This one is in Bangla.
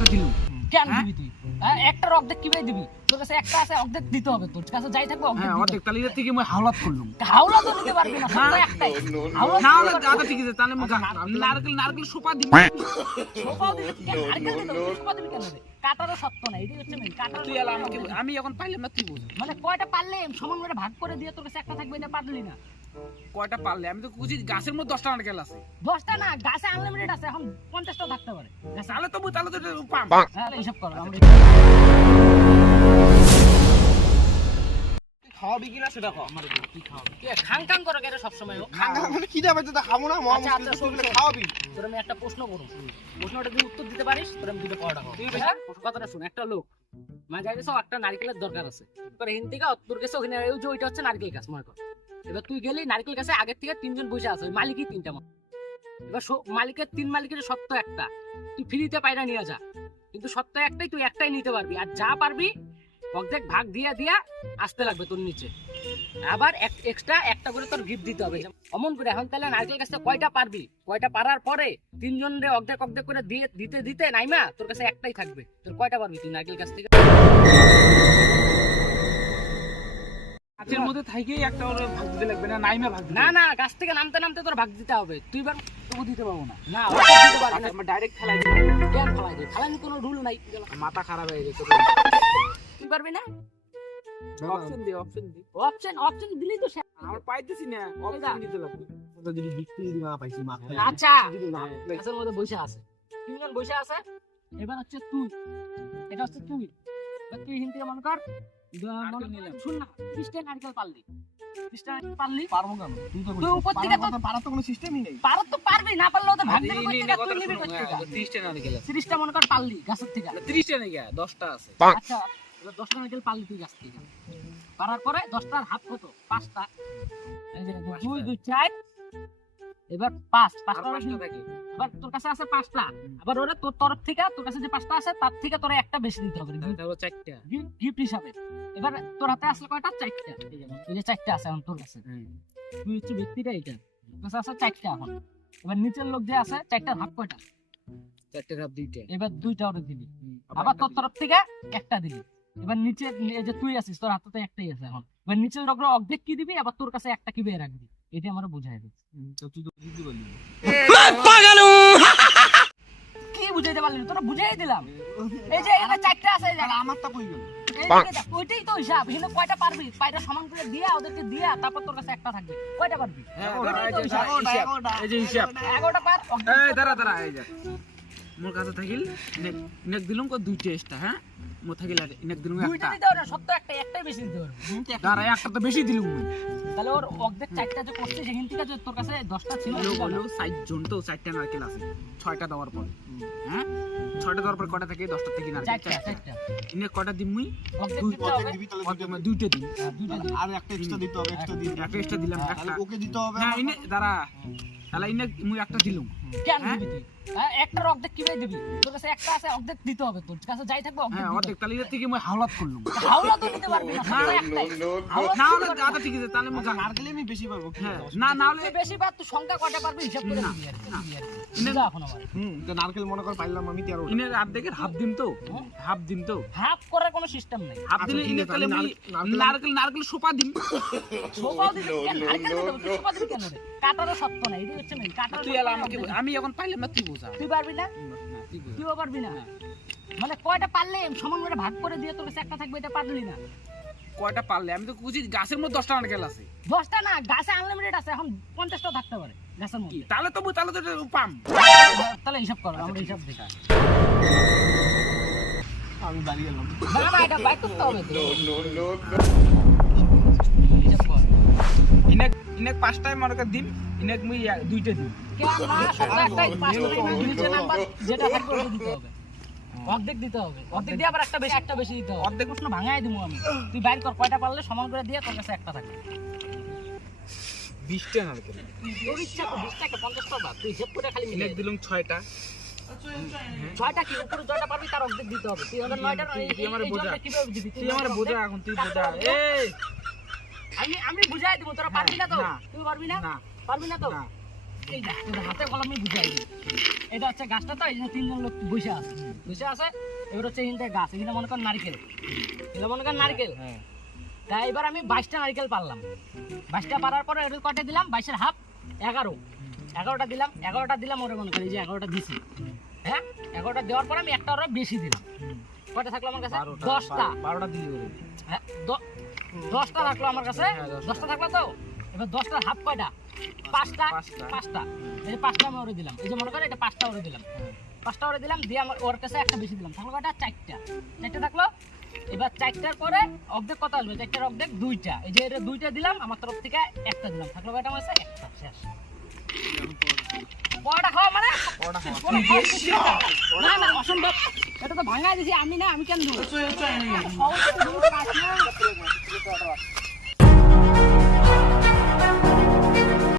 একটা দিলুম। কেন হ্যাঁ? দিবি তুই? হ্যাঁ, একটার অর্ধেক কীভাবে দিবি? তোর কাছে একটা আছে অর্ধেক দিতে হবে তোর। কাছে যাই থাকবে অর্ধেক হ্যাঁ অর্ধেক। তাহলে এর থেকে মই হাওলাত করলুম। হাওড়া তো নিতে পারবি না তো একটাই। হাওড়া না তো হলে নিতে আচ্ছা ঠিক আছে তাহলে মই নারকেল নারকেল সোপা দিবি। না। দিবি, কেন? নারকেল দিতে হবে, দিবি কেন কাটারও সত্য নাই এটাই হচ্ছে মেন কাটার তুই এলা আমাকে আমি এখন পাইলাম না তুই বুঝ মানে কয়টা পারলে? সমান করে ভাগ করে দিয়ে তোর কাছে একটা থাকবে না পারলি না। কয়টা পারলে? আমি তো কুচি গাছের মধ্যে দশটা নারকেল আছে। দশটা না গাছে আনলিমিটেড আছে এখন পঞ্চাশটা থাকতে পারে। গাছে তাহলে তো তাহলে তো এইসব করো খাওয়াবি কিনা সেটা কও। আমার কি খাওয়াবে। কি খাং করো কেন মানে তো খাব না আচ্ছা। খাওয়াবি। তোর আমি একটা প্রশ্ন করব। প্রশ্নটা যদি উত্তর দিতে পারিস তোর আমি দুটো পাওয়া টাকা হ্যাঁ? কথাটা শুন একটা লোক মানে যাই একটা নারকেলের দরকার আছে। তোর হিন থেকে তোর কাছে ওখানে ওই যে ওইটা হচ্ছে নারকেল গাছ মনে কর। এবার তুই গেলি নারকেল গাছে, আগের থেকে তিনজন বসে আছে, ওই মালিকই তিনটা। এবার মালিকের তিন মালিকের সত্য একটা। তুই ফ্রিতে পায়রা নিয়ে যা। কিন্তু সত্য একটাই, তুই একটাই নিতে পারবি। আর যা পারবি অর্ধেক ভাগ দিয়া দিয়া আসতে লাগবে তোর নিচে। আবার এক্সট্রা একটা করে তোর গিফট দিতে হবে। অমন করে এখন তাহলে নারকেল গাছটা কয়টা পারবি? কয়টা পারার পরে তিনজন রে অর্ধেক অর্ধেক করে দিয়ে দিতে দিতে নাইমা, তোর কাছে একটাই থাকবে। তোর কয়টা পারবি তুই নারকেল গাছ থেকে? গাছের মধ্যে থাকেই একটা ওরে ভাগ দিতে লাগবে না নাইমে ভাগ না না গাছ থেকে নামতে নামতে তোর ভাগ দিতে হবে। তুই বার তবু দিতে পারব না। না ওটা দিতে পারবি না। আচ্ছা, ডাইরেক্ট খেলাই দিবো কেন ফালাই দে ফালানি কোনো রুল নাই। মাথা খারাপ হয়ে গেছে তুই পারবি না? অপশন দি অপশন দি। অপশন অপশন দিলেই তো আমার পাইতেছি না অপশন দিতে লাগবে। যদি বিক্রি দিবা পাইছি মাথায়। আচ্ছা। যদি মধ্যে বসে আছে। তিনজন বসে আছে? এবার হচ্ছে তুই। এটা হচ্ছে তুই। তুই হিন্দি মনে কর। শুন না। ত্রিশটা নারকেল পারলি। ত্রিশটা পারলি? পারব কেন? তুই তো উপর থেকে তো- পারার তো কোনো সিস্টেমই নেই। পারত তো পারবি না পারলে ওদের ভাগ থেকে, তুই নিবি হ্যাঁ, নারকেল। মনে কর পারলি গাছের থেকে। না, তিরিশটা দশটা আছে। আচ্ছা দশটা নারকেল পারলি তুই গাছ থেকে। পারার পরে দশটার হাত কত? পাঁচটা। এই দুই দুই চার। এবার পাঁচ পাঁচটা পাঁচটা থাকে আবার তোর কাছে আছে পাঁচটা। আবার ওরা তোর তরফ থেকে তোর কাছে যে পাঁচটা আছে তার থেকে তোর একটা বেশি দিতে হবে। চারটা। গিফট হিসাবে। এবার তোর হাতে আসলে কয়টা? চারটা। এই যে চারটা আছে এখন তোর কাছে। তুই হচ্ছে ব্যক্তিটা এটা তোর কাছে আছে চারটা এখন। এবার নিচের লোক যে আছে চারটার ভাগ কয়টা? চারটে ভাব দুইটা। এবার দুইটা ওরে দিলি আবার তোর তরফ থেকে একটা দিলি এবার নিচে যে তুই আছিস তোর হাতে তো একটাই আছে এখন। এবার নিচের লোকরা অর্ধেক কি দিবি? আবার তোর কাছে একটা কি বেয়ে রাখবি? এটা আমার বুঝাই দিচ্ছি। তো তুই তো বুঝতে পারলি কি বুঝাইতে পারলি? তোরা বুঝাই দিলাম। এই যে এখানে চারটা আছে জানা আমার তো আমারটা কই গেল? ওইটাই তো হিসাব। এখানে কয়টা পারবি? পায়রা সমান করে দিয়া ওদেরকে দিয়া তারপর তোর কাছে একটা থাকবে। কয়টা পারবি? হ্যাঁ, এই যে হিসাব। হিসাব, এই যে হিসাব। এগারোটা পার? এই দাঁড়া দাঁড়া এই যা। মোর কাছে থাকিল নেক দিলুম কো দুইটা এক্সট্রা হ্যাঁ? মো থাকিল আর নেক দিলুম দুইটা দিতে হবে সত্য একটা একটাই বেশি দিতে পারবি দাঁড়া একটা তো বেশি দিলুম মুই। তাহলে ওর অর্ধেক চারটা যে করছে সেখান থেকে যে তোর কাছে দশটা ছিল হলো হলো সাইড জন তো চারটা নারকেল আছে ছয়টা দেওয়ার পরে হ্যাঁ? ছয়টা দেওয়ার পর কটা থাকে দশটা থেকে নারকেল? চারটা চারটা। চারটা। ইনে কটা দিম মুই? দুইটা দুইটা দিন হ্যাঁ, দুইটা আর একটা এক্সট্রা দিতে হবে এক্সট্রা দিবি। একটা এক্সট্রা দিলাম একটা। ওকে দিতে হবে না ইনে দাঁড়া। তাহলে ইনে মুই একটা দিলুম। কেন হ্যাঁ? দিবি তুই? হ্যাঁ, একটার অর্ধেক কীভাবে দিবি? তোর কাছে একটা আছে অর্ধেক দিতে হবে তোর। কাছে যাই থাকবে অর্ধেক হ্যাঁ অর্ধেক তাহলে এর থেকে মুই হাওলাত করলুম। হবে। হাওড়া তো নিতে পারবি না না হলে। আচ্ছা ঠিক আছে তাহলে মুই নারকেলে আমি বেশি পারব। হ্যাঁ? না না হলে বেশি তুই সংখ্যা কয়টা পারবি হিসাব করে দিবি আর আর। ইনে- এখন হুম তো নারকেল মনে কর পাইলাম আমি তেরো ইনের অর্ধেকের হাফ দিন তো? হাফ দিন তো? হাফ করার কোনো সিস্টেম নেই। হাফ আচ্ছা, দিলে ইনে তাহলে মুই নারকেল- নারকেল সোপা দিন সোফাও দিবি কেন? নারকেল দিতে হবে তুই সোফা দিবি কেন রে? কাটারও সত্য নাই তুই এলা আমাকে আমি এখন পাইলাম না তুই বোঝা। তুই পারবি না? না, তুই বোঝা। তুইও পারবি না? মানে কয়টা পারলে সমান করে ভাগ করে দিয়ে তোর কাছে একটা থাকবে এটা পারলি না। কয়টা পারলে? আমি তো কুচি গাছের মধ্যে দশটা নারকেল আছে। দশটা না গাছে আনলিমিটেড আছে এখন পঞ্চাশটা থাকতে পারে গাছের মধ্যে। তাহলে তো তাহলে তো পাম। তাহলে হিসাব করো আমরা হিসাব দেখা। আমি বাড়ি গেলাম না না এটা বাইক করতে হবে। তো হিসাব কর ইনেক পাঁচটায় মনে কর দিন ইনেক মুই দুইটা দিন যেটা দিতে হবে অর্ধেক দিতে হবে। অর্ধেক দিয়ে আবার একটা বেশি একটা বেশি দিতে হবে। অর্ধেক প্রশ্ন ভাঙাই দিব আমি। তুই বাইর কর কয়টা পারলে সমান করে দিয়ে তোর কাছে একটা থাকবে। বিশটা নারকেল তোর ইচ্ছা তো বিশ টাকা পঞ্চাশ টাকা তুই হিসাব করে খালি ছয়টা। ছয়টা কি? উপরে জয়টা পারবি তার অর্ধেক দিতে হবে। তুই ওদের নয়টা তুই- তুই বোঝা। কীভাবে দিবি? তুই আমার বোঝা এখন তুই বোঝা। এই! আমি আমি বুঝাই দিব তোরা পারবি না তো। তুই পারবি না? পারবি না তো? না। এই দেখ তোদের হাতে কলমে বুঝাই দিই এটা হচ্ছে গাছটা তো এই জন্য তিনজন লোক বসে আছে। বসে আছে এবার হচ্ছে গাছ এখানে মনে কর নারকেল। এটা মনে কর নারকেল। হ্যাঁ। তাই এবার আমি বাইশটা নারকেল পারলাম। বাইশটা পারার পরে এটা কটে দিলাম? বাইশের হাফ এগারো। এগারোটা দিলাম এগারোটা দিলাম ওরে মনে করি যে এগারোটা দিছি। হ্যাঁ? এগারোটা দেওয়ার পরে আমি একটা ওরা বেশি দিলাম। কটা থাকল আমার কাছে? দশটা। বারোটা দিলি হ্যাঁ, দশটা থাকল আমার কাছে হ্যাঁ, দশটা। থাকল তো এবার দশটার হাফ কয়টা পাঁচটা পাঁচটা। এই যে পাঁচটা আমি ওরে দিলাম এই যে মনে করে এটা পাঁচটা ওরে দিলাম হ্যাঁ। পাঁচটা ওরে দিলাম দিয়ে আমার ওর কাছে একটা বেশি দিলাম থাকল কয়টা চারটা চারটা থাকল এবার চারটার পরে অর্ধেক কত আসবে চারটার অর্ধেক দুইটা এই যে এটা দুইটা দিলাম আমার তরফ থেকে একটা দিলাম থাকল কয়টা আমার কাছে একটা শেষ খাওয়া মানে। না না অসম্ভব এটা তো ভাঙা দিছি আমি না আমি কেন দেবো অবশ্যই তুমি কাজ না